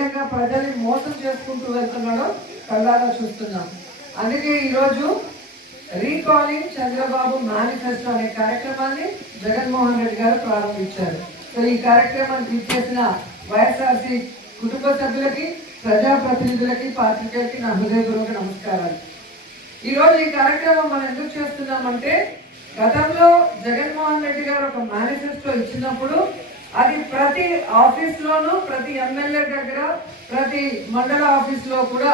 విధంగా ప్రజల్ని మోసం చేసుకుంటూ వెళ్తున్నాడో కళ్ళారా చూస్తున్నాం. అందుకే ఈరోజు రీకాలింగ్ చంద్రబాబు మేనిఫెస్టో అనే కార్యక్రమాన్ని జగన్మోహన్ రెడ్డి గారు ప్రారంభించారు. సో ఈ కార్యక్రమాన్ని ఇచ్చేసిన వైఎస్ఆర్సీ కుటుంబ సభ్యులకి ప్రజాప్రతినిధులకి పాత్రికేయులకి నా హృదయపూర్వక నమస్కారాలు. ఈరోజు ఈ కార్యక్రమం మనం ఎందుకు చేస్తున్నామంటే గతంలో జగన్మోహన్ రెడ్డి గారు ఒక మేనిఫెస్టో ఇచ్చినప్పుడు అది ప్రతి ఆఫీస్ లోను ప్రతి ఎమ్మెల్యే దగ్గర ప్రతి మండల ఆఫీస్లో కూడా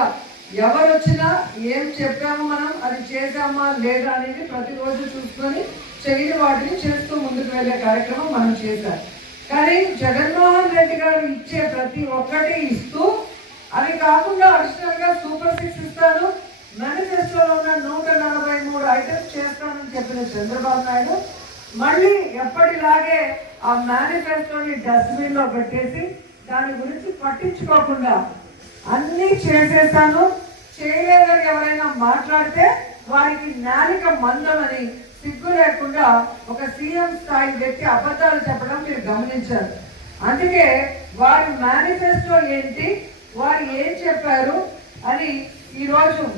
ఎవరు వచ్చినా ఏం చెప్పాము మనం అది చేసామా లేదా అనేది ప్రతిరోజు చూసుకొని చేయని వాటిని చేస్తూ ముందుకు వెళ్ళే కార్యక్రమం మనం చేశాం. కానీ జగన్మోహన్ రెడ్డి గారు ఇచ్చే ప్రతి ఒక్కటి ఇస్తూ అది కాకుండా అడిషనల్గా సూపర్ సిక్స్ ఇస్తాను మేనిఫెస్టోలో ఉన్న నూట నలభై మూడు ఐటమ్స్ చేస్తానని చెప్పిన చంద్రబాబు నాయుడు మళ్ళీ ఎప్పటిలాగే ఆ మేనిఫెస్టోని డస్ట్బిన్లో పెట్టేసి దాని గురించి పట్టించుకోకుండా అన్ని చేసేస్తాను. చేయలేదని ఎవరైనా మాట్లాడితే వారికి నాలిక మందమని సిగ్గు లేకుండా ఒక సీఎం స్థాయి వ్యక్తి అబద్ధాలు చెప్పడం మీరు గమనించారు. అందుకే వారి మేనిఫెస్టో ఏంటి వారు ఏం చెప్పారు అని ఈ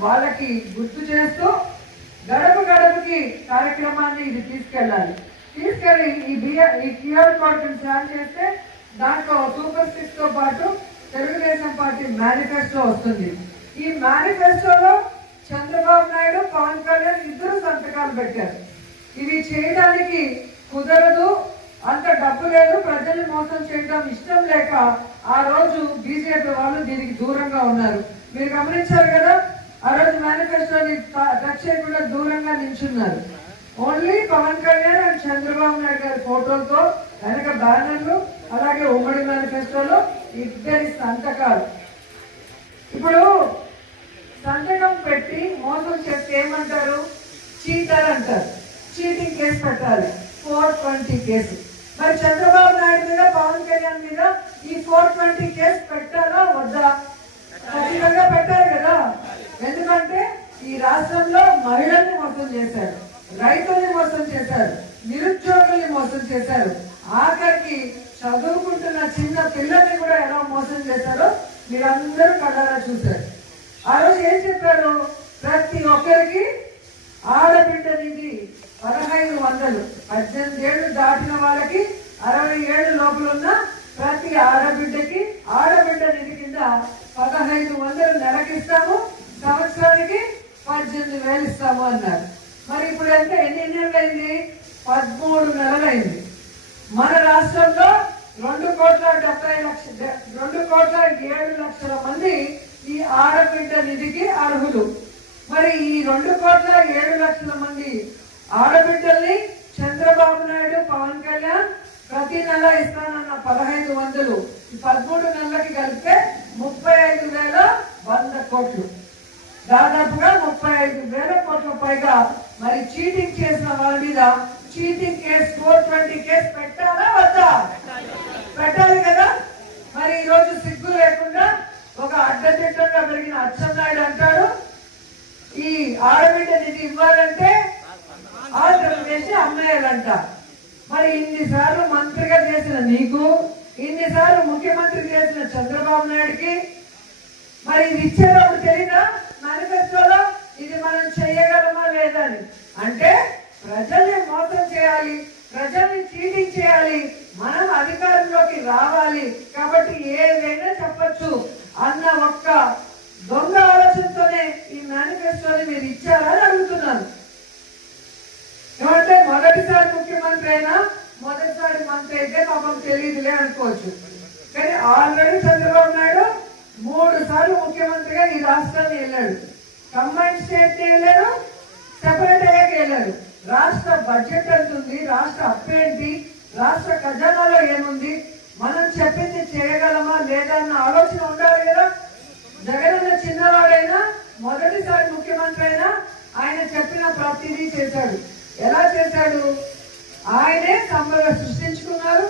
వాళ్ళకి గుర్తు చేస్తూ గడప గడపకి కార్యక్రమాన్ని ఇది తీసుకెళ్ళాలి. తీసుకెళ్ళి ఈ బిఆర్ ఈ క్యూఆర్ కోడ్ స్కాన్ చేస్తే దాంట్లో సూపర్ సిక్స్తో పాటు తెలుగుదేశం పార్టీ మేనిఫెస్టో వస్తుంది. ఈ మేనిఫెస్టోలో చంద్రబాబు నాయుడు పవన్ కళ్యాణ్ ఇద్దరు సంతకాలు పెట్టారు. ఇది చేయడానికి కుదరదు అంత డబ్బు లేదు ప్రజల్ని మోసం చేయడం ఇష్టం లేక ఆ రోజు బీజేపీ వాళ్ళు దీనికి దూరంగా ఉన్నారు. మీరు గమనించారు కదా ఆ రోజు మేనిఫెస్టోని టచ్ చేయకుండా దూరంగా నిల్చున్నారు. ఓన్లీ పవన్ కళ్యాణ్ అండ్ చంద్రబాబు నాయుడు గారి ఫోటోలతో వెనక బ్యానర్లు అలాగే ఉమ్మడి మేనిఫెస్టోలో ఇద్దరి సంతకాలు. ఇప్పుడు సంతకం పెట్టి మోసం చేస్తే ఏమంటారు? చీటర్ అంటారు. చీటింగ్ కేసు పెట్టాలి. Four twenty case. మరి చంద్రబాబు నాయుడు మీద పవన్ కళ్యాణ్ మీద ఈ ఫోర్ ట్వంటీ కేసు పెట్టాలా వద్దా? ఖచ్చితంగా పెట్టారు కదా. ఎందుకంటే ఈ రాష్ట్రంలో మహిళల్ని మోసం చేశారు. రైతుల్ని మోసం చేశారు నిరుద్యోగుల్ని మోసం చేశారు. ఆఖరికి చదువుకుంటున్న చిన్న పిల్లల్ని కూడా ఎలా మోసం చేశారో మీరందరూ కళ్ళారా చూశారు. ఆ రోజు ఏం చెప్పారు? ప్రతి ఒక్కరికి ఆడబిడ్డ నిధి పదహైదు వందలు. పద్దెనిమిది ఏళ్ళు దాటిన వాళ్ళకి అరవై ఏళ్ళు లోపల ఉన్న ప్రతి ఆడబిడ్డకి ఆడబిడ్డ నిధి కింద పదహైదు వందలు నెలకిస్తాము. సంవత్సరానికి పద్దెనిమిది వేలు ఇస్తాము అన్నారు. మరి ఇప్పుడు అంటే ఎన్ని నెలలైంది? పదమూడు నెలలైంది. మన రాష్ట్రంలో రెండు కోట్ల డెబ్బై లక్ష రెండు కోట్ల ఏడు లక్షల మంది ఈ ఆడబిడ్డ నిధికి అర్హులు. మరి ఈ రెండు కోట్ల ఏడు లక్షల మంది ఆడబిడ్డల్ని చంద్రబాబు నాయుడు పవన్ కళ్యాణ్ ప్రతి నెల ఇస్తానన్న పదహైదు వందలు. ఈ పదమూడు నెలలకి కలిపితే ముప్పై ఐదు వేల వంద కోట్లు. దాదాపుగా ముప్పై ఐదు వేల కోట్ల పైగా మరి చీటింగ్ చేసిన వాళ్ళ మీద cheating case four twenty case పెట్టాలా వద్దా? పెట్టాలి కదా. మరి ఈ రోజు సిగ్గు లేకుండా ఒక అడ్డదిడ్డంగా పెరిగిన అచ్చెన్నాయుడు అంటాడు. ఈ ఆడబిడ్డ నిధి ఇవ్వాలంటే ఆంధ్రప్రదేశ్ అమ్మేయాలంట. మరి ఇన్నిసార్లు మంత్రిగా చేసిన నీకు ఇన్నిసార్లు ముఖ్యమంత్రి చేసిన చంద్రబాబు నాయుడుకి మరి ఇది ఇచ్చేటప్పుడు తెలియదా మేనిఫెస్టోలో ఇది మనం చేయగలమా లేదా అని. అంటే ప్రజల్ని మోసం చేయాలి ప్రజల్ని చీటింగ్ చేయాలి మనం అధికారంలోకి రావాలి కాబట్టి ఏదైనా చెప్పచ్చు అన్న ఒక్క దొంగ ఆలోచనతోనే ఈ మేనిఫెస్టోని మీరు ఇచ్చారా అని అడుగుతున్నాను. ఏమంటే మొదటిసారి ముఖ్యమంత్రి అయినా మొదటిసారి మంత్రి అయితే పాపం తెలియదులే అనుకోవచ్చు. కానీ ఆల్రెడీ చంద్రబాబు నాయుడు మూడు సార్లు ముఖ్యమంత్రిగా ఈ రాష్ట్రాన్ని వెళ్ళాడు. కంబైన్ స్టేట్ సెపరేట్ అయ్యాక వెళ్ళారు. రాష్ట్ర బడ్జెట్ ఎంత ఉంది రాష్ట్ర అప్పు ఏంటి రాష్ట్ర ఖజానాలో ఏముంది మనం చెప్పింది చేయగలమా లేదా అన్న ఆలోచన ఉండాలి కదా. జగనన్న చిన్నవాడైనా మొదటిసారి ముఖ్యమంత్రి అయినా ఆయన చెప్పిన ప్రతిదీ చేశాడు. ఎలా చేశాడు? ఆయనే సంపద సృష్టించుకున్నారు.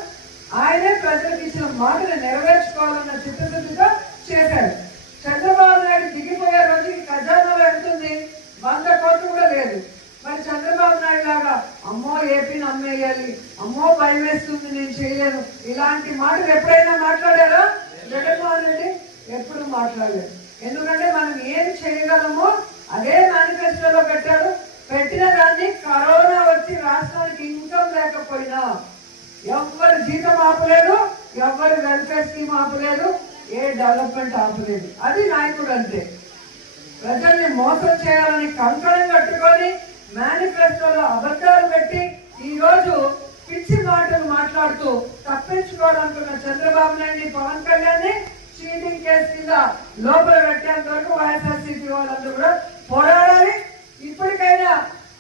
ఆయనే ప్రజలకు ఇచ్చిన మాటను నెరవేర్చుకోవాలన్న చిత్తశుద్ధితో చేశారు చంద్రబాబు నాయుడు దిగిపోయే రోజుకి ఖజానాలో ఎంత ఉంది వంద కోట్లు కూడా లేదు మరి చంద్రబాబు నాయుడు లాగా అమ్మో ఏపీని అమ్మేయాలి అమ్మో భయం వేస్తుంది నేను చేయలేను ఇలాంటి మాటలు ఎప్పుడైనా మాట్లాడారా జగన్మోహన్ రెడ్డి ఎప్పుడు మాట్లాడలేదు ఎందుకంటే మనం ఏం చేయగలమో అదే మేనిఫెస్టోలో పెట్టాడు పెట్టిన దాన్ని కరోనా వచ్చి రాష్ట్రానికి ఇన్కమ్ లేకపోయినా ఎవ్వరు జీతం ఆపలేదు ఎవ్వరు వెల్ఫేర్ స్కీమ్ ఆపలేదు ఏ డెవలప్మెంట్ ఆపలేదు అది నాయకుడు అంటే ప్రజల్ని మోసం చేయాలని కంకణం కట్టుకొని మేనిఫెస్టోలో అబద్ధాలు పెట్టి ఈ రోజు పిచ్చి మాటలు మాట్లాడుతూ తప్పించుకోవాలనుకున్న చంద్రబాబు నాయుడు పవన్ కళ్యాణ్ చీటింగ్ కేసు కింద లోపల పెట్టేంత వరకు వైఎస్ఆర్సీపీ వాళ్ళందరూ కూడా పోరాడాలి ఇప్పటికైనా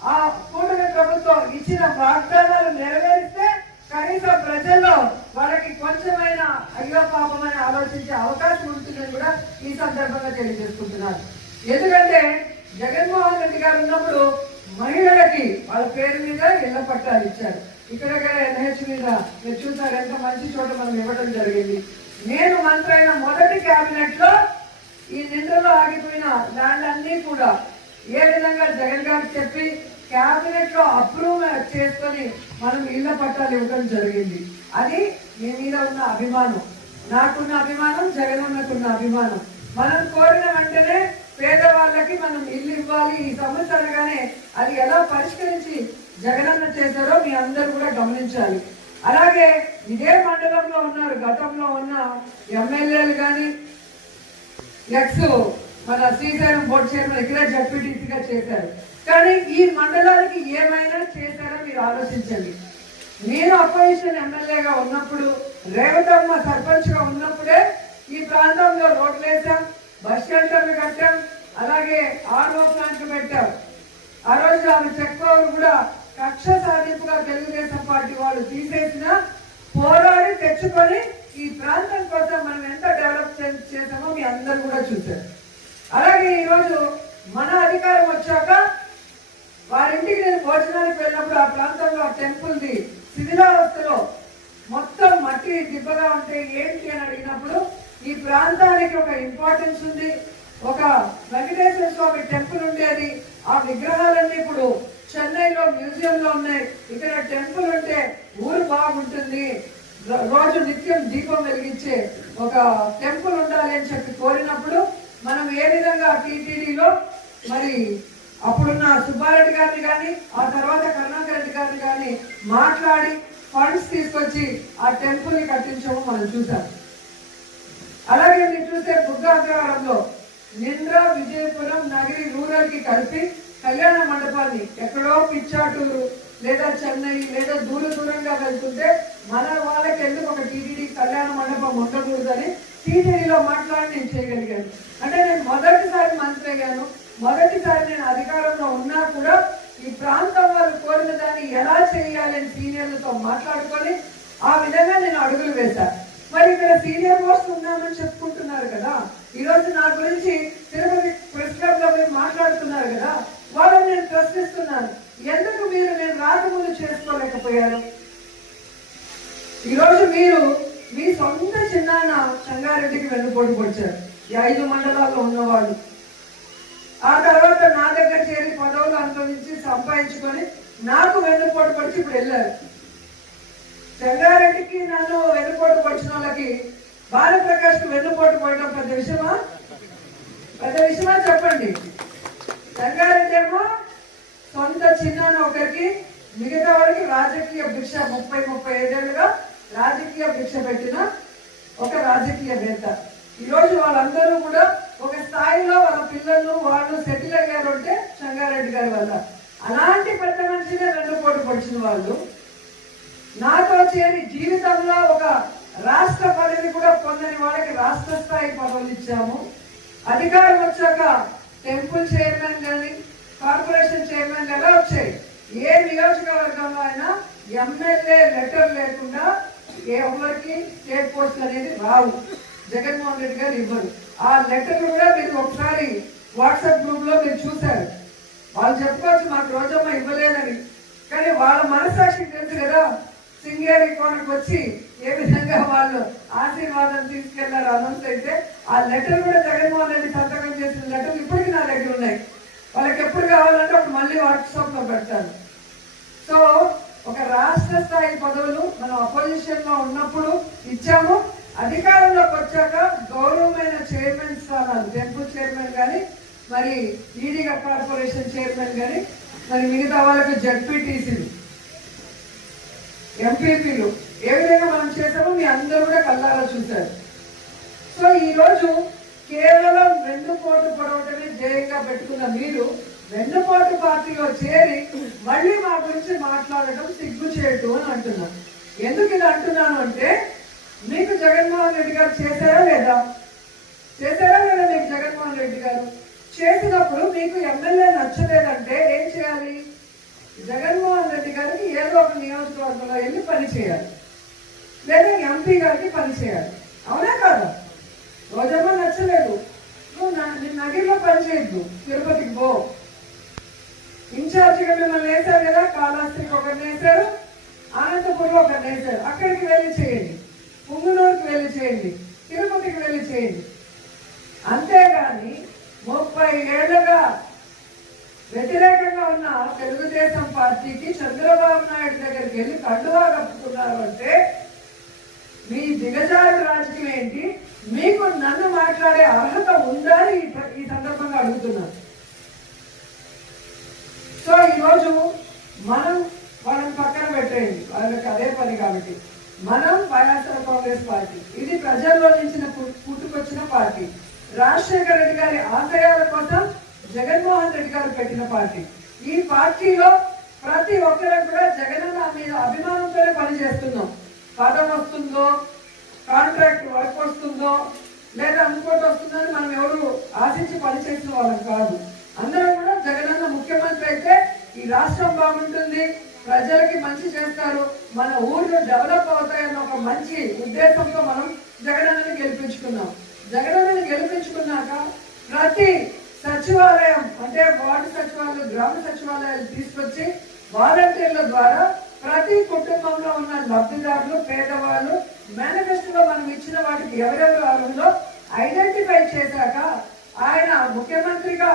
ఆ కూటమి ప్రభుత్వం ఇచ్చిన వాగ్దానాలు నెరవేరిస్తే కనీసం ప్రజల్లో వాళ్ళకి కొంచెమైనా అయ్యో పాపమని ఆలోచించే అవకాశం ఉంటుందని కూడా ఈ సందర్భంగా తెలియజేసుకుంటున్నారు ఎందుకంటే జగన్మోహన్ రెడ్డి గారు ఉన్నప్పుడు మహిళలకి వాళ్ళ పేరు మీద ఇళ్ళ పట్టాలు ఇచ్చారు ఇక్కడ ఎన్హెచ్ మీద మీరు చూసారు ఎంత మంచి చోట మనం ఇవ్వడం జరిగింది నేను మంత్రి అయిన మొదటి కేబినెట్లో ఈ నిండులో ఆగిపోయిన ల్యాండ్ అన్ని కూడా ఏ విధంగా జగన్ గారు చెప్పి కేబినెట్లో అప్రూవ్ చేసుకొని మనం ఇళ్ళ పట్టాలు ఇవ్వడం జరిగింది అది మీ మీద ఉన్న అభిమానం నాకున్న అభిమానం జగన్ అన్నకున్న అభిమానం. మనం కోరిన వెంటనే పేదవాళ్ళకి మనం ఇల్లు ఇవ్వాలి. ఈ సమస్య అనగానే అది ఎలా పరిష్కరించి జగనన్న చేశారో మీ అందరూ కూడా గమనించాలి. అలాగే ఇదే మండలంలో ఉన్నారు గతంలో ఉన్న ఎమ్మెల్యేలు కానీ ఎక్స్ మన శ్రీశైలం బోర్డు చైర్మన్ ఇక్కడే జడ్పీటీసీగా చేశారు. కానీ ఈ మండలానికి ఏమైనా చేశారో మీరు ఆలోచించండి. నేను అపోజిషన్ ఎమ్మెల్యేగా ఉన్నప్పుడు రేవతమ్మ సర్పంచ్గా ఉన్నప్పుడే ఈ ప్రాంతంలో రోడ్లు వేసాం బస్ షెల్టర్లు కట్టాం అలాగే ఆర్ఓ ప్లాంట్లు పెట్టాం. ఆ రోజు ఆమె చెక్కోరు కూడా కక్ష సాధింపుగా తెలుగుదేశం పార్టీ వాళ్ళు తీసేసిన పోరాడి తెచ్చుకొని ఈ ప్రాంతం కోసం మనం ఎంత డెవలప్ చేసామో మీ అందరూ కూడా చూశారు. అలాగే ఈరోజు మన అధికారం వచ్చాక వారింటికి నేను భోజనానికి వెళ్ళినప్పుడు ఆ ప్రాంతంలో ఆ టెంపుల్ది శిథిలావస్థలో మొత్తం మట్టి దిబ్బగా ఉంటే ఏంటి అని అడిగినప్పుడు ఈ ప్రాంతానికి ఒక ఇంపార్టెన్స్ ఉంది. ఒక వెంకటేశ్వర స్వామి టెంపుల్ ఉండేది ఆ విగ్రహాలన్నీ ఇప్పుడు చెన్నైలో మ్యూజియం లో ఉన్నాయి. ఇక్కడ టెంపుల్ ఉంటే ఊరు బాగుంటుంది. రోజు నిత్యం దీపం వెలిగించే ఒక టెంపుల్ ఉండాలి అని చెప్పి కోరినప్పుడు మనం ఏ విధంగా టీటీడీలో మరి అప్పుడున్న సుబ్బారెడ్డి గారిని కానీ ఆ తర్వాత కరుణాకర్ రెడ్డి గారిని కానీ మాట్లాడి ఫండ్స్ తీసుకొచ్చి ఆ టెంపుల్ని కట్టించము మనం చూసాం అలాగే మీరు చూస్తే బుద్ధాగ్రహారంలో నింద్ర విజయపురం నగరి రూరల్కి కలిపి కళ్యాణ మండపాన్ని ఎక్కడో పిచ్చాటూరు లేదా చెన్నై లేదా దూర దూరంగా వెళ్తుంటే మన వాళ్ళకి ఎందుకు ఒక టీటీడీ కళ్యాణ మండపం ఉండకూడదని టీటీడీలో మాట్లాడి నేను చేయగలిగాను. అంటే నేను మొదటిసారి మంత్రి అయ్యాను మొదటిసారి నేను అధికారంలో ఉన్నా కూడా ఈ ప్రాంతం వాళ్ళు కోరిన దాన్ని ఎలా చేయాలి అని సీనియర్లతో మాట్లాడుకొని ఆ విధంగా నేను అడుగులు వేశాను. మరి ఇక్కడ సీనియర్ మోస్ట్ ఉన్నామని చెప్పుకుంటున్నారు కదా? ఈ రోజు నా గురించి తిరుపతి ప్రెస్ క్లబ్లో మీరు మాట్లాడుతున్నారు కదా? వాళ్ళని నేను ప్రశ్నిస్తున్నాను. ఎందుకు మీరు నేను రాకముందు చేసుకోలేకపోయాను? ఈరోజు మీరు మీ సొంత చిన్నాన్న సంగారెడ్డికి వెన్నుపోటు పొడిచారు. ఈ ఐదు మండలాల్లో ఉన్నవాళ్ళు. ఆ తర్వాత నా దగ్గర చేరి పదవులు అనుభవించి సంపాదించుకొని నాకు వెన్నుపోటు పొడిచి ఇప్పుడు వెళ్ళారు. సంగారెడ్డికి నన్ను వెన్నుపోటు వచ్చిన వాళ్ళకి బాలప్రకాష్కు వెన్నుపోటు పోయడం పెద్ద విషయమా? పెద్ద విషయమా చెప్పండి. సంగారెడ్డి ఏమో సొంత చిన్న ఒకరికి మిగతా వారికి రాజకీయ భిక్ష ముప్పై ముప్పై ఐదేళ్ళుగా రాజకీయ భిక్ష పెట్టిన ఒక రాజకీయ నేత. ఈరోజు వాళ్ళందరూ కూడా ఒక స్థాయిలో వాళ్ళ పిల్లలు వాళ్ళు సెటిల్ అయ్యారు అంటే సంగారెడ్డి గారి వల్ల. అలాంటి పెద్ద మనిషిగా రెండు కోటి పడిచిన వాళ్ళు నాతో చేరి జీవితంలో ఒక రాష్ట్ర పదవి కూడా పొందని వాళ్ళకి రాష్ట్ర స్థాయి పదవులు ఇచ్చాము. అధికారం వచ్చాక టెంపుల్ చైర్మన్ కానీ కార్పొరేషన్ చైర్మన్ ఎలా వచ్చాయి. ఏ నియోజకవర్గంలో అయినా ఎమ్మెల్యే లెటర్ లేకుండా ఎవరికి స్టేట్ పోస్ట్ అనేది రావు. జగన్మోహన్ రెడ్డి గారు ఇవ్వరు. ఆ లెటర్ కూడా మీరు ఒకసారి వాట్సాప్ గ్రూప్లో మీరు చూశారు. వాళ్ళు చెప్పుకోవచ్చు మాకు రోజమ్మ ఇవ్వలేదని. కానీ వాళ్ళ మనసాక్షి తెలుసు కదా. శృంగేరి కోనకు వచ్చి ఏ విధంగా వాళ్ళు ఆశీర్వాదం తీసుకెళ్ళారు అనౌన్స్ అయితే ఆ లెటర్ కూడా జగన్మోహన్ రెడ్డి సంతకం చేసిన లెటర్ ఇప్పటికీ నా దగ్గర ఉన్నాయి. వాళ్ళకి ఎప్పుడు కావాలంటే ఒక మళ్ళీ వాట్సాప్లో పెడతారు సో ఒక రాష్ట్ర స్థాయి పదవులు మనం అపోజిషన్లో ఉన్నప్పుడు ఇచ్చాము. అధికారంలోకి వచ్చాక గౌరవమైన చైర్మన్ స్థానాలు టెంపుల్ చైర్మన్ కానీ మరి ఈడీగా కార్పొరేషన్ చైర్మన్ కానీ మరి మిగతా వాళ్ళకి జడ్పీటీసీలు. ఎంపీపీలు ఏ విధంగా మనం చేసామో మీ అందరూ కూడా కల్లారా చూశారు. సో ఈరోజు కేవలం వెన్నుపోటు పొడవటమే ధ్యేయంగా పెట్టుకున్న మీరు వెన్నుపోటు పార్టీలో చేరి మళ్ళీ మా గురించి మాట్లాడటం సిగ్గు చేయటం అని అంటున్నాను ఎందుకు ఇది అంటున్నాను అంటే మీకు జగన్మోహన్ రెడ్డి గారు చేశారా లేదా? చేశారా లేదా మీకు జగన్మోహన్ రెడ్డి గారు? చేసినప్పుడు మీకు ఎమ్మెల్యే నచ్చలేదంటే ఏం చేయాలి? జగన్మోహన్ రెడ్డి గారికి ఏదో ఒక నియోజకవర్గంలో వెళ్ళి పని చేయాలి. లేదా ఎంపీ గారికి పని చేయాలి. అవునా కాదా? రోజమ్మ నచ్చలేదు. నువ్వు నా- నగిరిలో పనిచేయద్దు తిరుపతికి పో. ఇన్ఛార్జిగా మిమ్మల్ని వేశారు కదా? కాళహస్తికి ఒకరిని వేశారు. అనంతపురం ఒకరిని వేశారు. అక్కడికి వెళ్ళి చేయండి. పుంగునూరుకి వెళ్ళి చేయండి. తిరుపతికి వెళ్ళి చేయండి. అంతేగాని ముప్పై ఏళ్ళుగా వ్యతిరేకంగా ఉన్న తెలుగు పార్టీకి చంద్రబాబు నాయుడు దగ్గరికి వెళ్ళి కండువా కప్పుకున్నారు అంటే మీ దిగజారు రాజకీయం ఏంటి? మీకు నన్ను మాట్లాడే అర్హత ఉందా అని ఈ సందర్భంగా అడుగుతున్నాను సో ఈరోజు మనం వాళ్ళని పక్కన పెట్టేయండి. వాళ్ళకి అదే పని కాబట్టి. మనం వైఎస్ఆర్ కాంగ్రెస్ పార్టీ. ఇది ప్రజల్లో నుంచిన పుట్టుకొచ్చిన పార్టీ. రాజశేఖర రెడ్డి గారి ఆశయాల కోసం జగన్మోహన్ రెడ్డి గారు పెట్టిన పార్టీ. ఈ పార్టీలో ప్రతి ఒక్కరు కూడా జగనన్న మీద అభిమానంతోనే పనిచేస్తున్నాం. పదం వస్తుందో కాంట్రాక్ట్ వర్క్ వస్తుందో లేదా అనుకోటి వస్తుందని మనం ఎవరు ఆశించి పనిచేసిన వాళ్ళం కాదు. అందరం కూడా జగనన్న ముఖ్యమంత్రి అయితే ఈ రాష్ట్రం బాగుంటుంది ప్రజలకి మంచి చేస్తారు మన ఊర్లు డెవలప్ అవుతాయన్న ఒక మంచి ఉద్దేశంతో మనం జగనన్నని గెలిపించుకున్నాం. జగనన్నని గెలిపించుకున్నాక ప్రతి సచివాలయం అంటే వార్డు సచివాలయం గ్రామ సచివాలయాలు తీసుకొచ్చి వాలంటీర్ల ద్వారా ప్రతి కుటుంబంలో ఉన్న లబ్ధిదారులు పేదవాళ్ళు మేనిఫెస్టోలో మనం ఇచ్చిన వాటికి ఎవరెవరు అర్హులో ఐడెంటిఫై చేశాక ఆయన ముఖ్యమంత్రిగా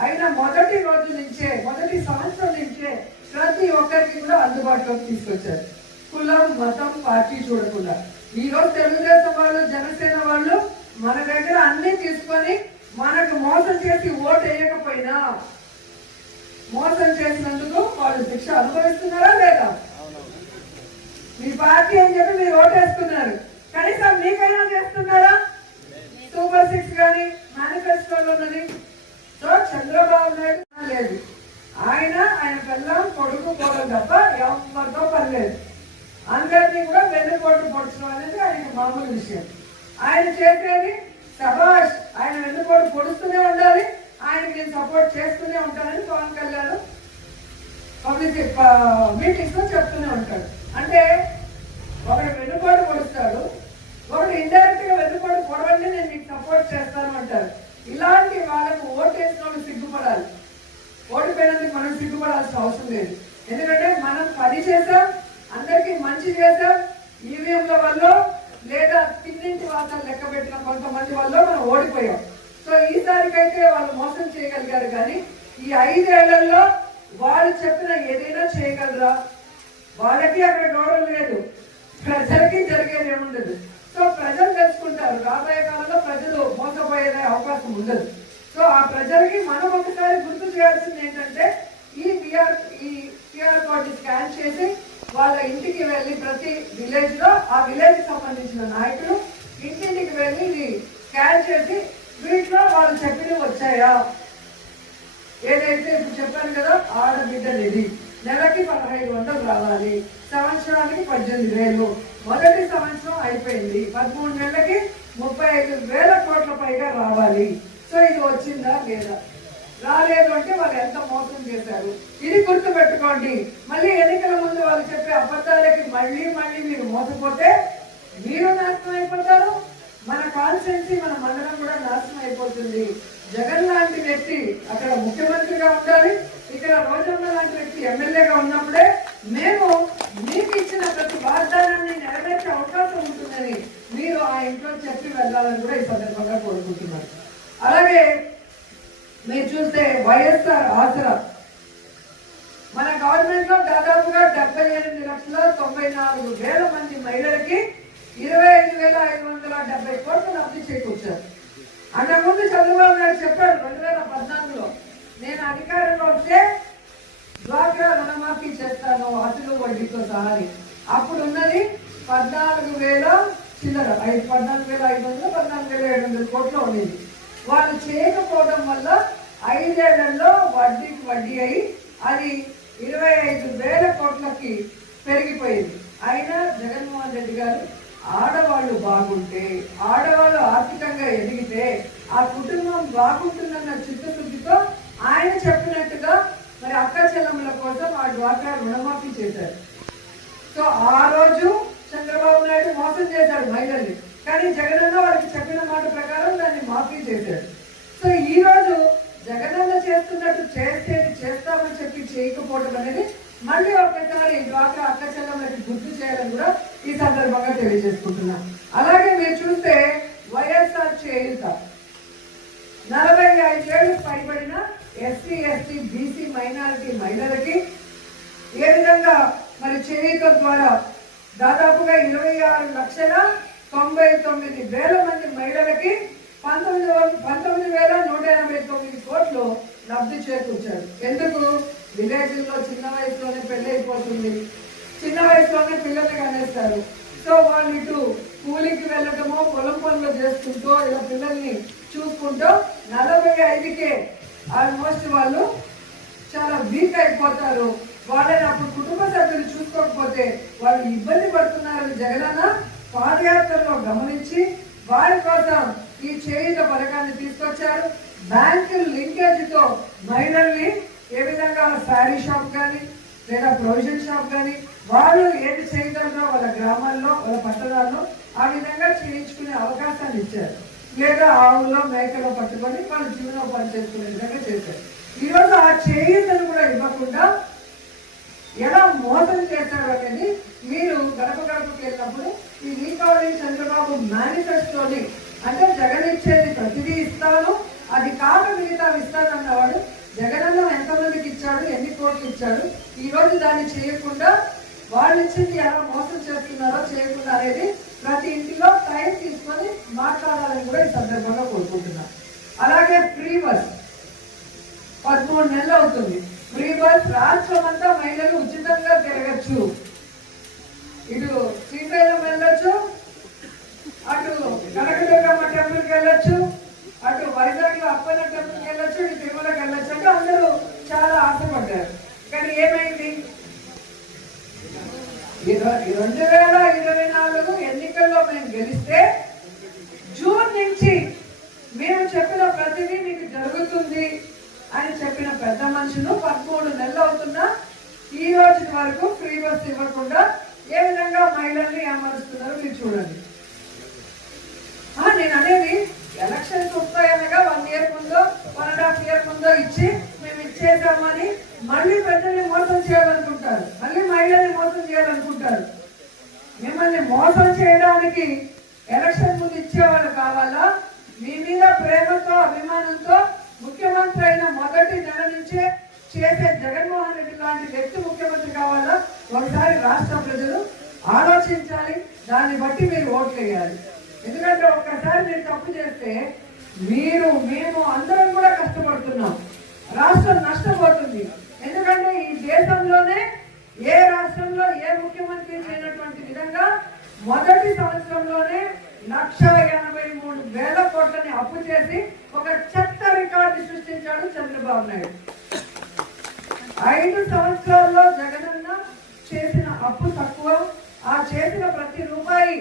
ఆయన మొదటి రోజు నుంచే మొదటి సంవత్సరం నుంచే ప్రతి ఒక్కరికి కూడా అందుబాటులోకి తీసుకొచ్చారు. కులం మతం పార్టీ చూడకుండా. ఈ రోజు తెలుగుదేశం వాళ్ళు జనసేన వాళ్ళు మన దగ్గర అన్ని తీసుకొని మనకు మోసం చేసి ఓటు వేయకపోయినా మోసం చేసినందుకు వాళ్ళు శిక్ష అనుభవిస్తున్నారా లేదా? మీ పార్టీ అని చెప్పి మీరు ఓటేస్తున్నారు కనీసం మీకైనా చేస్తున్నారా? సూపర్ సిక్స్ కానీ మేనిఫెస్టోలో ఉన్నది. సో చంద్రబాబు నాయుడు లేదు. ఆయన ఆయన పిల్లం కొడుకు పోవడం తప్ప ఎవరితో పర్లేదు అందరినీ కూడా వెన్నుపోటు పొడచడం అనేది ఆయన మామూలు విషయం. ఆయన చేసేది పొడుస్తూనే ఉండాలి. ఆయన నేను సపోర్ట్ చేస్తూనే ఉంటానని పవన్ కళ్యాణ్ పబ్లిక్ మీటింగ్స్లో చెప్తూనే ఉంటాడు. అంటే ఒకడు వెన్నుపోటు పొడుస్తాడు ఒకడు ఇండైరెక్ట్గా వెన్నుపోటు పొడవండి నేను మీకు సపోర్ట్ చేస్తాను అంటారు. ఇలాంటి వాళ్ళకు ఓటేసిన వాళ్ళు సిగ్గుపడాలి. ఓడిపోయినందుకు మనం సిగ్గుపడాల్సిన అవసరం లేదు. ఎందుకంటే మనం పని చేసాం అందరికీ మంచి చేసాం ఈవీఎంల వల్ల లేదా తిన్నింటి వాసాలు లెక్క పెట్టిన కొంతమంది వల్ల మనం ఓడిపోయాం. సో ఈసారికైతే వాళ్ళు మోసం చేయగలిగారు కానీ ఈ ఐదేళ్ళలో వాళ్ళు చెప్పిన ఏదైనా చేయగలరా? వాళ్ళకి అక్కడ గౌరవం లేదు. ప్రజలకి జరిగేది ఏముండదు. సో ప్రజలు తెలుసుకుంటారు. రాబోయే కాలంలో ప్రజలు మోసపోయే అవకాశం ఉండదు. సో ఆ ప్రజలకి మనం ఒకసారి గుర్తు చేయాల్సింది ఏంటంటే ఈ పిఆర్ ఈ పిఆర్ కోడ్ స్కాన్ చేసి వాళ్ళ ఇంటికి వెళ్ళి ప్రతి విలేజ్లో ఆ విలేజ్కి సంబంధించిన నాయకులు ఇంటింటికి వెళ్ళి స్కాన్ చేసి వీటిలో వాళ్ళు చెప్పినవి వచ్చాయా? ఏదైతే ఇప్పుడు చెప్పాను కదా ఆడబిడ్డ నిధి. నెలకి పదహైదు వందలు రావాలి. సంవత్సరానికి పద్దెనిమిది వేలు. మొదటి సంవత్సరం అయిపోయింది. పదమూడు నెలలకి ముప్పై ఐదు వేల కోట్ల పైగా రావాలి. సో ఇది వచ్చిందా లేదా? రాలేదు అంటే వాళ్ళు ఎంత మోసం చేశారు? ఇది గుర్తు పెట్టుకోండి మళ్ళీ ఎన్నికల ముందు వాళ్ళు చెప్పే అబద్ధాలకి మళ్ళీ మళ్ళీ మీరు మోసపోతే మీరు నాశనం అయిపోతారు. మన కాన్స్టిట్యున్సీ మన మండలం కూడా నాశనం అయిపోతుంది. జగన్ లాంటి వ్యక్తి అక్కడ ముఖ్యమంత్రిగా ఉండాలి ఇక్కడ రోజమ్మ లాంటి వ్యక్తి ఎమ్మెల్యేగా ఉన్నప్పుడే మేము మీకు ఇచ్చిన ప్రతి వాగ్దానాన్ని నెరవేర్చే అవకాశం ఉంటుందని మీరు ఆ ఇంట్లో చెప్పి వెళ్ళాలని కూడా ఈ సందర్భంగా కోరుకుంటున్నారు అలాగే మీరు చూస్తే వైఎస్ఆర్ ఆసరా. మన గవర్నమెంట్లో దాదాపుగా డెబ్బై ఎనిమిది లక్షల తొంభై నాలుగు వేల మంది మహిళలకి ఇరవై ఐదు వేల ఐదు వందల డెబ్బై కోట్లు లబ్ధి చేకూర్చారు. అంతకుముందు చంద్రబాబు నాయుడు చెప్పాడు రెండు వేల పద్నాలుగులో నేను అధికారంలో వస్తే డ్వాక్రా రుణమాఫీ చేస్తాను అసలు వడ్డీతో సహాయం అప్పుడు ఉన్నది పద్నాలుగు వేల చిల్లర ఐదు పద్నాలుగు వేల ఐదు వందలు పద్నాలుగు వేల ఏడు వందల కోట్లు ఉండేది. వాళ్ళు చేయకపోవడం వల్ల ఐదేళ్ళలో వడ్డీకి వడ్డీ అయి అది ఇరవై ఐదు వేల కోట్లకి పెరిగిపోయింది. అయినా జగన్మోహన్ రెడ్డి గారు ఆడవాళ్ళు బాగుంటే ఆడవాళ్ళు ఆర్థికంగా ఎదిగితే ఆ కుటుంబం బాగుంటుందన్న చిత్తశుద్ధితో ఆయన చెప్పినట్టుగా మరి అక్క చెల్లెముల కోసం ఆ డ్వాక్రా రుణమాఫీ చేశారు. సో ఆ రోజు చంద్రబాబు నాయుడు మోసం చేశాడు మహిళల్ని. కానీ జగనన్న వారికి చెప్పిన మాట ప్రకారం దాన్ని మాఫీ చేశాడు. సో ఈ రోజు జగనన్న చేస్తున్నట్టు చేస్తే చేస్తామని చెప్పి చేయకపోవడం అనేది మళ్ళీ ఒకసారి డ్వాక్రా అక్క చెల్లెమ్మకి గుర్తు చేయాలని కూడా ఈ సందర్భంగా తెలియజేసుకుంటున్నా. అలాగే మీరు చూస్తే వైఎస్ఆర్ చేయుత. నలభై ఐదేళ్ళు పైబడిన ఎస్సీ ఎస్టీ బీసీ మైనారిటీ మహిళలకి ఏ విధంగా మరి చేయుత ద్వారా దాదాపుగా ఇరవై ఆరు లక్షల తొంభై తొమ్మిది వేల మంది మహిళలకి పంతొమ్మిది పంతొమ్మిది వేల నూట ఎనభై తొమ్మిది కోట్లు లబ్ధి చేకూర్చారు. ఎందుకు? విలేజ్లో చిన్న వయసులోనే పెళ్ళి అయిపోతుంది చిన్న వయసులోనే పిల్లల్ని కనేస్తారు. సో వాళ్ళు ఇటు కూలికి వెళ్ళటము పొలం పనులు చేసుకుంటూ ఇలా పిల్లల్ని చూసుకుంటూ నలభై ఐదుకే ఆల్మోస్ట్ వాళ్ళు చాలా వీక్ అయిపోతారు. వాళ్ళని అప్పుడు కుటుంబ సభ్యులు చూసుకోకపోతే వాళ్ళు ఇబ్బంది పడుతున్నారని జగనన్న పాదయాత్రలో గమనించి వారి కోసం ఈ చేయుత పథకాన్ని తీసుకొచ్చారు. బ్యాంకు లింకేజ్తో మహిళల్ని ఏ విధంగా శారీ షాప్ కానీ లేదా ప్రొవిజన్ షాప్ కానీ వాళ్ళు ఏది చేయగలరో వాళ్ళ గ్రామాల్లో వాళ్ళ పట్టణాల్లో ఆ విధంగా చేయించుకునే అవకాశాలు ఇచ్చారు. లేదా ఆవుల్లో మేకలో పట్టుకొని వాళ్ళు జీవనోపాధి చేసుకునే విధంగా చేశారు. ఈరోజు ఆ చేయుతను కూడా ఇవ్వకుండా ఎలా మోసం చేశారు అనేది మీరు గడప గడపకి వెళ్ళినప్పుడు ఈ దీపావళి చంద్రబాబు మేనిఫెస్టోని అంటే జగన్ ఇచ్చేది ప్రతిదీ ఇస్తాను అది కాక మిగతా ఇస్తానన్నవాడు జగనన్న ఎంతమందికి ఇచ్చాడు ఎన్ని కోట్లు ఇచ్చాడు ఈరోజు దాన్ని చేయకుండా వాళ్ళు ఇచ్చింది ఎలా మోసం చేస్తున్నారో చేయకుండా అనేది ప్రతి ఇంటిలో టైం తీసుకొని మాట్లాడాలని కూడా ఈ సందర్భంగా కోరుకుంటున్నాను అలాగే ఫ్రీ బస్ పదమూడు నెలలు అవుతుంది. ఫ్రీ బస్ రాష్ట్రం అంతా మహిళలు ఉచితంగా తిరగచ్చు. ఇటు శ్రీశైలం వెళ్ళొచ్చు అటు కనకదుర్గమ్మ టెంపుల్కి వెళ్ళొచ్చు. అటు వైజాగ్లో అప్పన్న టెంపుల్కి వెళ్ళొచ్చు ఇటు తిరుమలకి వెళ్ళొచ్చు అంటే అందరూ చాలా ఆశపడ్డారు. కానీ ఏమైంది? రెండు వేల ఇరవై నాలుగు ఎన్నికల్లో మేము గెలిస్తే జూన్ నుంచి మేము చెప్పిన ప్రతిదీ మీకు జరుగుతుంది అని చెప్పిన పెద్ద మనుషులు పదమూడు నెలలు అవుతున్నా ఈ రోజు వరకు ఫ్రీ బస్ ఇవ్వకుండా ఏ విధంగా మహిళల్ని ఏమరుస్తున్నారో మీరు చూడండి. నేను అనేది ఎలక్షన్స్ వస్తాయనగా వన్ ఇయర్ ముందో వన్ అండ్ హాఫ్ ఇయర్ ముందో ఇచ్చి మేము ఇచ్చేసామని మళ్ళీ ప్రజల్ని మోసం చేయాలనుకుంటారు. మళ్ళీ మహిళల్ని మోసం చేయాలనుకుంటారు. మిమ్మల్ని మోసం చేయడానికి ఎలక్షన్ ముందు ఇచ్చేవాళ్ళు కావాలా? మీ మీద ప్రేమతో అభిమానంతో ముఖ్యమంత్రి అయిన మొదటి నెల నుంచే చేసే జగన్మోహన్ రెడ్డి లాంటి వ్యక్తి ముఖ్యమంత్రి కావాలా? ఒకసారి రాష్ట్ర ప్రజలు ఆలోచించాలి. దాన్ని బట్టి మీరు ఓట్లు వేయాలి. ఎందుకంటే ఒక్కసారి మీరు తప్పు చేస్తే మీరు మేము అందరం కూడా కష్టపడుతున్నాం. రాష్ట్రం నష్టపోతుంది. ఎందుకంటే ఈ దేశంలోనే ఏ రాష్ట్రంలో ఏ ముఖ్యమంత్రి చేయనటువంటి విధంగా మొదటి సంవత్సరంలోనే లక్ష ఎనభై మూడు వేల కోట్లని అప్పు చేసి ఒక చెత్త రికార్డు సృష్టించాడు చంద్రబాబు నాయుడు. ఐదు సంవత్సరాల్లో జగనన్న చేసిన అప్పు తక్కువ. ఆ చేసిన ప్రతి రూపాయి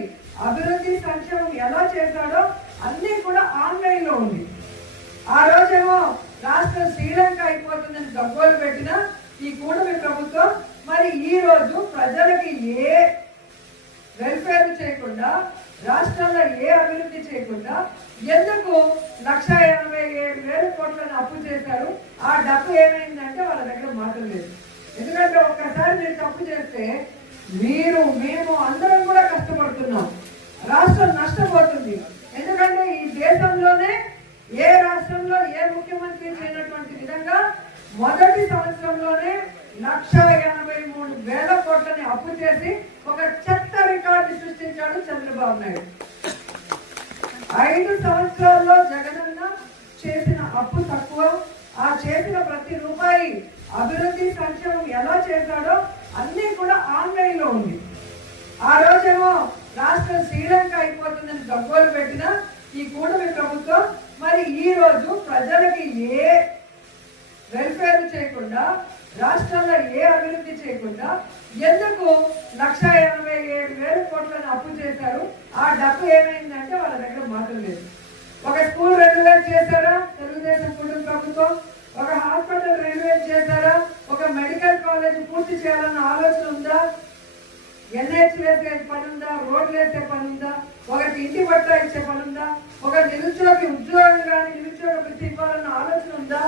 అభివృద్ధి సంక్షేమం ఎలా చేశాడో అన్నీ కూడా ఆన్లైన్లో ఉంది. ఆ రోజేమో రాష్ట్రం శ్రీలంక అయిపోతుందని డబ్బులు పెట్టిన ఈ కూటమి ప్రభుత్వం మరి ఈ రోజు ప్రజలకి ఏ వెల్ఫేర్ చేయకుండా రాష్ట్రంలో ఏ అభివృద్ధి చేయకుండా ఎందుకు లక్ష ఎనభై ఏడు వేల కోట్లను అప్పు చేశారు? ఆ డబ్బు ఏమైందంటే వాళ్ళ దగ్గర మాటలు లేదు. ఎందుకంటే ఒక్కసారి మీరు తప్పు చేస్తే మీరు మేము అందరం కూడా కష్టపడుతున్నాం. రాష్ట్రం నష్టపోతుంది. ఎందుకంటే ఈ దేశంలోనే ఏ రాష్ట్రంలో ఏ ముఖ్యమంత్రి చేయనటువంటి విధంగా మొదటి సంవత్సరంలోనే లక్ష ఎనభై మూడు వేల కోట్లని అప్పు చేసి ఒక చెత్త రికార్డు సృష్టించాడు చంద్రబాబు నాయుడు. ఐదు సంవత్సరాల్లో జగనన్న చేసిన అప్పు తక్కువ. ఆ చేసిన ప్రతి రూపాయి అభివృద్ధి సంక్షేమం ఎలా చేశాడో అన్నీ కూడా ఆన్లైన్లో ఉంది. ఆ రోజేమో రాష్ట్రం శ్రీలంక అయిపోతుందని గగ్గోలు పెట్టిన ఈ కూటమి ప్రభుత్వం మరి ఈరోజు ప్రజలకి ఏ వెల్ఫేర్ చేయకుండా రాష్ట్రంలో ఏ అభివృద్ధి చేయకుండా ఎందుకు లక్ష ఎనభై ఏడు వేల కోట్లను అప్పు చేశారు? ఆ డబ్బు ఏమైందంటే వాళ్ళ దగ్గర మాటలు లేదు. ఒక స్కూల్ రెన్యువేట్ చేశారా? తెలుగుదేశం కుటుంబ ప్రభుత్వం. ఒక హాస్పిటల్ రెన్యువేట్ చేశారా? ఒక మెడికల్ కాలేజ్ పూర్తి చేయాలన్న ఆలోచన ఉందా? ఎన్హెచ్ వేసే పని ఉందా? రోడ్లు వేసే పని ఉందా? ఒకరికి ఇంటి పట్టా ఇచ్చే పని ఉందా? ఒక నిరుద్యోగి ఉద్యోగం కానీ నిరుద్యోగ వృత్తి ఇవ్వాలన్న ఆలోచన ఉందా?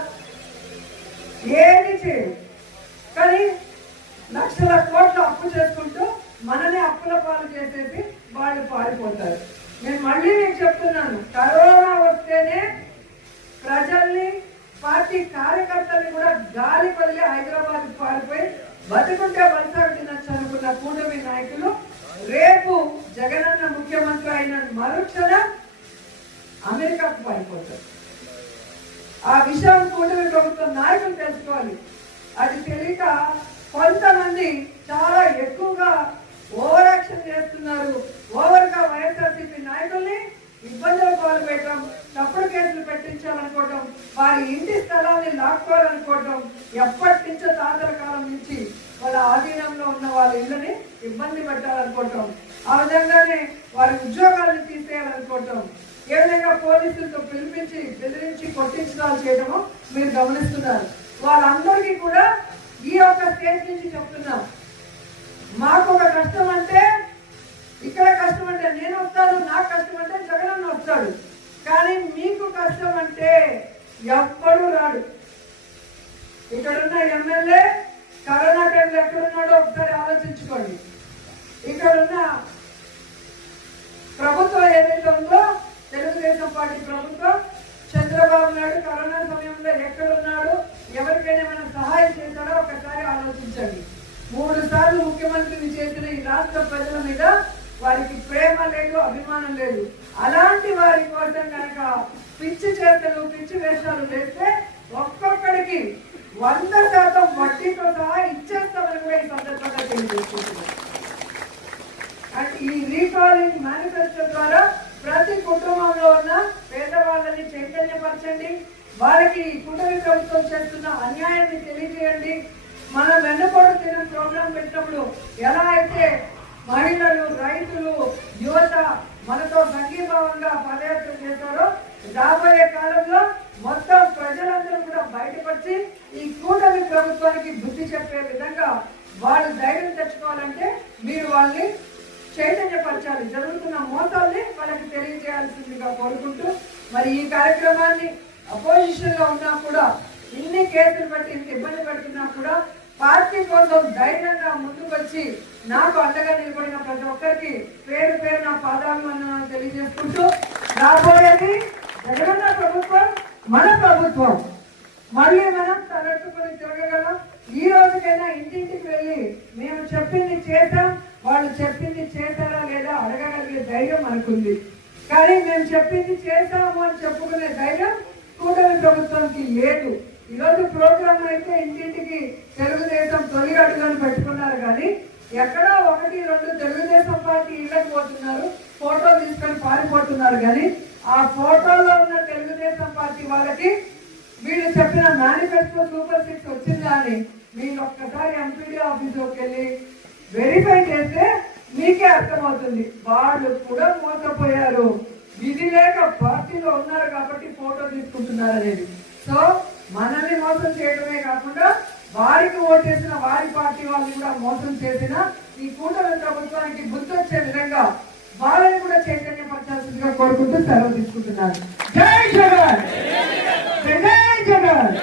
ఏది చేయదు. కానీ లక్షల కోట్లు అప్పు చేసుకుంటూ మనని అప్పుల పాలు చేసేసి వాళ్ళు పారిపోతారు. నేను మళ్ళీ మీకు చెప్తున్నాను కరోనా వస్తేనే ప్రజల్ని పార్టీ కార్యకర్తల్ని కూడా గాలి వదిలి హైదరాబాద్ పారిపోయి బతుకుంటే వలసాగు తినొచ్చు అనుకున్న కూటమి నాయకులు రేపు జగనన్న ముఖ్యమంత్రి అయిన మరుక్షణ అమెరికాకు పారిపోతారు ఆ విషయం కూటమి ప్రభుత్వం నాయకులు తెలుసుకోవాలి. అది తెలియక కొంతమంది చాలా ఎక్కువగా ఓవర్ యాక్షన్ చేస్తున్నారు ఓవర్గా వైఎస్ఆర్సీపీ నాయకుల్ని ఇబ్బందులు పాలు పెట్టడం తప్పుడు కేసులు పెట్టించాలనుకోవటం వారి ఇంటి స్థలాన్ని లాక్కోవాలనుకోవటం ఎప్పటి నుంచో తాతల కాలం నుంచి వాళ్ళ ఆధీనంలో ఉన్న వాళ్ళ ఇళ్ళని ఇబ్బంది పెట్టాలనుకోవటం ఆ విధంగానే వారి ఉద్యోగాలను తీసేయాలనుకోవటం ఏ విధంగా పోలీసులతో పిలిపించి బెదిరించి కొట్టించడాలు చేయడము మీరు గమనిస్తున్నారు వాళ్ళందరికీ కూడా ఈ యొక్క స్టేజ్ నుంచి చెప్తున్నాం మాకు ఒక కష్టం అంటే ఇక్కడ కష్టం అంటే నేను వస్తాను నాకు కష్టం అంటే జగనన్న వస్తాడు కానీ మీకు కష్టం అంటే ఎవ్వడు రాడు ఇక్కడున్న ఎమ్మెల్యే కరోనా టైంలో ఎక్కడున్నాడో ఒకసారి ఆలోచించుకోండి ఇక్కడున్న ప్రభుత్వం ఏదైతే ఉందో తెలుగుదేశం పార్టీ ప్రభుత్వం చంద్రబాబు నాయుడు కరోనా సమయంలో ఎక్కడ ఉన్నాడు ఎవరికైనా ఏమైనా సహాయం చేశాడో ఒకసారి ఆలోచించండి. మూడు సార్లు ముఖ్యమంత్రిని చేసిన ఈ రాష్ట్ర ప్రజల మీద వారికి ప్రేమ లేదు అభిమానం లేదు. అలాంటి వారి కోసం కనుక పిచ్చి చేతలు పిచ్చి వేషాలు వేస్తే ఒక్కొక్కడికి వంద శాతం వడ్డీతో సహా ఇచ్చేస్తామని కూడా ఈ సందర్భంగా తెలియజేస్తున్నారు అండ్ ఈ రీకాలింగ్ మేనిఫెస్టో ద్వారా ప్రతి కుటుంబంలో ఉన్న పేదవాళ్ళని చైతన్యపరచండి. వారికి కుటుంబ ప్రభుత్వం చేస్తున్న అన్యాయాన్ని తెలియజేయండి. మనం వెన్నపోడు తిన ప్రోగ్రాం పెట్టినప్పుడు ఎలా అయితే మహిళలు రైతులు యువత మనతో సంఘీభావంగా పదయాత్ర చేశారో రాబోయే కాలంలో మొత్తం ప్రజలందరూ కూడా బయటపడి ఈ కూటమి ప్రభుత్వానికి బుద్ధి చెప్పే విధంగా వాళ్ళు ధైర్యం తెచ్చుకోవాలంటే మీరు వాళ్ళని చైతన్యపరచాలి జరుగుతున్న మోసాల్ని వాళ్ళకి తెలియజేయాల్సిందిగా కోరుకుంటూ మరి ఈ కార్యక్రమాన్ని అపోజిషన్లో ఉన్నా కూడా ఇన్ని కేసులు పెట్టి ఇంత ఇబ్బంది పెడుతున్నా కూడా పార్టీ కోసం ధైర్యంగా ముందుకొచ్చి నాకు అండగా నిలబడిన ప్రతి ఒక్కరికి పేరు పేరు నా పాదాభివందనాలు తెలియజేసుకుంటూ రాబోయేది జగనన్న ప్రభుత్వం మన ప్రభుత్వం మళ్ళీ మనం తలెత్తుకొని తిరగగలం ఈ రోజుకైనా ఇంటింటికి వెళ్ళి మేము చెప్పింది చేశాం వాళ్ళు చెప్పింది చేశారా లేదా అడగగలిగే ధైర్యం మనకుంది కానీ మేము చెప్పింది చేశాము అని చెప్పుకునే ధైర్యం కూటమి ప్రభుత్వానికి లేదు. ఈరోజు ప్రోగ్రామ్ అయితే ఇంటింటికి తెలుగుదేశం తొలి అడుగులను పెట్టుకున్నారు కానీ ఎక్కడో ఒకటి రెండు తెలుగుదేశం పార్టీ ఇళ్ళకి పోతున్నారు ఫోటో తీసుకొని పారిపోతున్నారు కానీ ఆ ఫోటోలో ఉన్న తెలుగుదేశం పార్టీ వాళ్ళకి వీళ్ళు చెప్పిన మేనిఫెస్టో సూపర్ సిక్స్ వచ్చిందా అని మీరు ఒక్కసారి ఎంపీడీ ఆఫీస్లోకి వెళ్ళి వెరిఫై చేస్తే మీకే అర్థమవుతుంది. వాళ్ళు కూడా మోసపోయారు. విధి లేక పార్టీలో ఉన్నారు కాబట్టి ఫోటో తీసుకుంటున్నారు అనేది. సో మనల్ని మోసం చేయడమే కాకుండా వారికి ఓటేసిన వారి పార్టీ వాళ్ళని కూడా మోసం చేసిన ఈ కూటమి ప్రభుత్వానికి గుర్తొచ్చే విధంగా వాళ్ళని కూడా చైతన్యపరచాల్సిందిగా కోరుకుంటూ సెలవు తీసుకుంటున్నారు జై జగన్! జగన్!